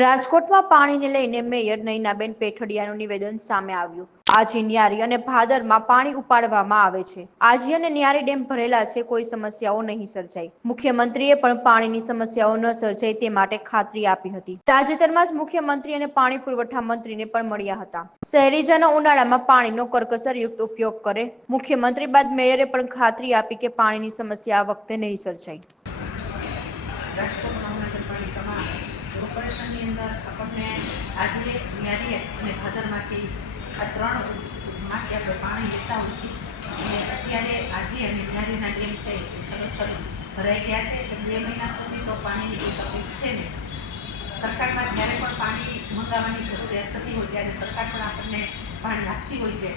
રાજકોટમાં પાણીને લઈને મેયર નૈનાબેન પેઠડિયાનું નિવેદન સામે આવ્યું. આજી ન્યારી અને ભાદરમાં પાણી ઉપાડવામાં આવે છે. આજી અને ન્યારી ડેમ ભરેલા છે, કોઈ સમસ્યાઓ નહીં સર્જાય. મુખ્યમંત્રીએ પણ પાણીની સમસ્યાઓ ન સર્જાય તે માટે ખાતરી આપી હતી. તાજેતરમાં જ મુખ્યમંત્રી અને પાણી પુરવઠા મંત્રીને પણ મળ્યા હતા. શહેરીજનો ઉનાળામાં પાણીનો કરકસરયુક્ત ઉપયોગ કરે. મુખ્યમંત્રી બાદ મેયરે પણ ખાતરી આપી કે પાણીની સમસ્યા આ વખતે નહીં સર્જાય. રાજકોટ મહાનગરપાલિકામાં કોર્પોરેશનની અંદર આપણને આજે ન્યારી અને ભાદરમાંથી આ ત્રણમાંથી આપણે પાણી લેતા હોય છીએ. અને અત્યારે આજે અને ન્યારીના ડેમ છે એ છલોછલ ભરાઈ ગયા છે. એટલે બે મહિના સુધી તો પાણીની કોઈ તકલીફ છે નહીં. સરકારમાં જ્યારે પણ પાણી મંગાવવાની જરૂરિયાત થતી હોય ત્યારે સરકાર પણ આપણને પાણી આપતી હોય છે.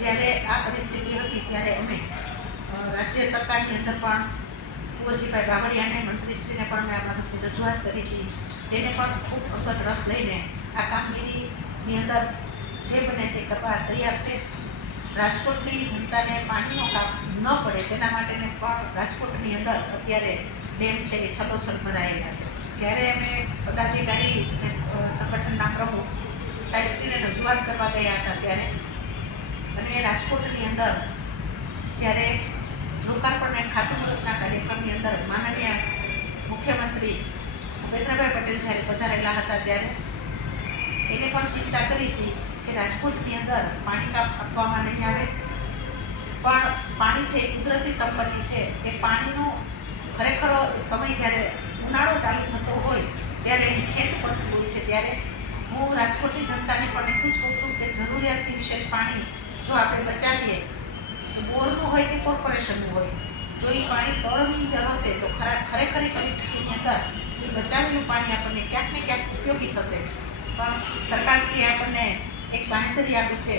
જ્યારે આ પરિસ્થિતિ હતી ત્યારે અમે રાજ્ય સરકારની અંદર પણ કુંવરજીભાઈ બાવળિયાને મંત્રીશ્રીને પણ મેં આ બાબતે રજૂઆત કરી હતી. તેને પણ ખૂબ અંગત રસ લઈને આ કામગીરીની અંદર જે બને તે કરવા તૈયાર છે. રાજકોટની જનતાને પાણીનો કાપ ન પડે તેના માટેને પણ રાજકોટની અંદર અત્યારે ડેમ છે એ છલોછલ ભરાયેલા છે. જ્યારે અમે પદાધિકારી સંગઠનના પ્રમુખ સાહેબશ્રીને રજૂઆત કરવા ગયા હતા ત્યારે અને રાજકોટની અંદર જ્યારે લોકાર્પણ અને ખાતમુહૂર્તના કાર્યક્રમની અંદર માનનીય મુખ્યમંત્રી ભૂપેન્દ્રભાઈ પટેલ જ્યારે પધારેલા હતા ત્યારે એને પણ ચિંતા કરી હતી કે રાજકોટની અંદર પાણી કાપ આપવામાં નહીં આવે. પણ પાણી છે, કુદરતી સંપત્તિ છે, એ પાણીનો ખરેખર સમય જ્યારે ઉનાળો ચાલુ થતો હોય ત્યારે એની ખેંચ પડતી હોય છે. ત્યારે હું રાજકોટની જનતાને પણ એટલું જ કહું છું કે જરૂરિયાતથી વિશેષ પાણી જો આપણે બચાવીએ, તો બોરનું હોય કે કોર્પોરેશનનું હોય, જો એ પાણી તળની અંદર હશે, તો ખરા ખરેખરી પરિસ્થિતિની અંદર એ બચાવેલું પાણી આપણને ક્યાંક ને ક્યાંક ઉપયોગી થશે. પણ સરકારશ્રીએ આપણને એક બાંહેધરી આપી છે.